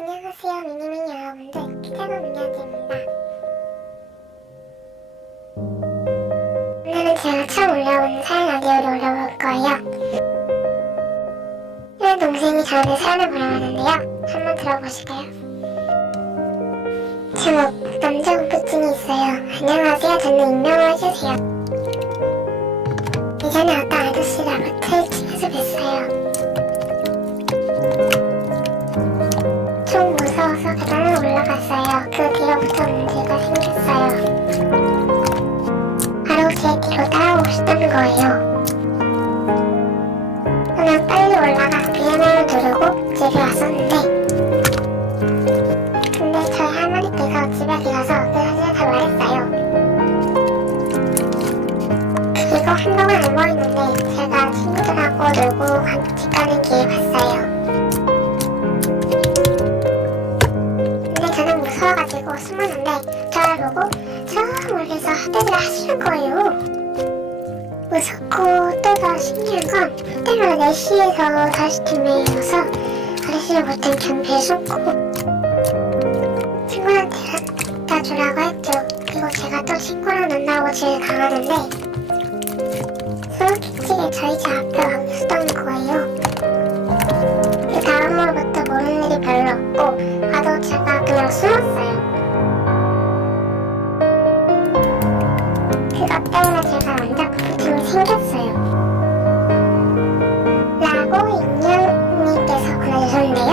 안녕하세요, 미니미니여러뷴들, 키작은미니언즈입니다. 오늘은 제가 처음 올려보는 사연라디오를 올려볼 거예요. 친한동생이 저한테 사연을 보내왔는데요. 한번 들어보실까요? 제목, 남자공포증이 있어요. 안녕하세요, 저는 익명을 해주세요. 예전에 어떤 아저씨가 모텔 집에서 뵀어요. 좀 무서워서 계단을 올라갔어요. 그 뒤로부터 문제가 생겼어요. 바로 제 뒤로 따라오고 싶다는 거예요. 그냥 빨리 올라가 비밀번호 누르고 집에 왔었는데, 근데 저희 할머니께서 집에 계셔서 그 사실을 다 말했어요. 그리고 한동안 안 보이는데 제가 친구들하고 놀고 집 가는 길에 봤어요. 저는 무서워가지고 숨었는데 저를 보고 저 멀리서 핫도그를 하시는 거예요. 무섭고 또 더 신기한 건 그때가 4시에서 5시쯤이어서 아저씨를 못한 경비에 숨고 친구한테 갖다 주라고 했죠. 그리고 제가 또 친구랑 만나고 집에 가는데 소름끼치게 저희 집 앞에 가고 있었다는 거예요. 그 다음으로부터 모르는 일이 별로 없고 봐도 제가 그냥 숨었어요. 그것 때문에 제가 남자공포증이 생겼어요. 라고 익명님께서 보내주셨는데요.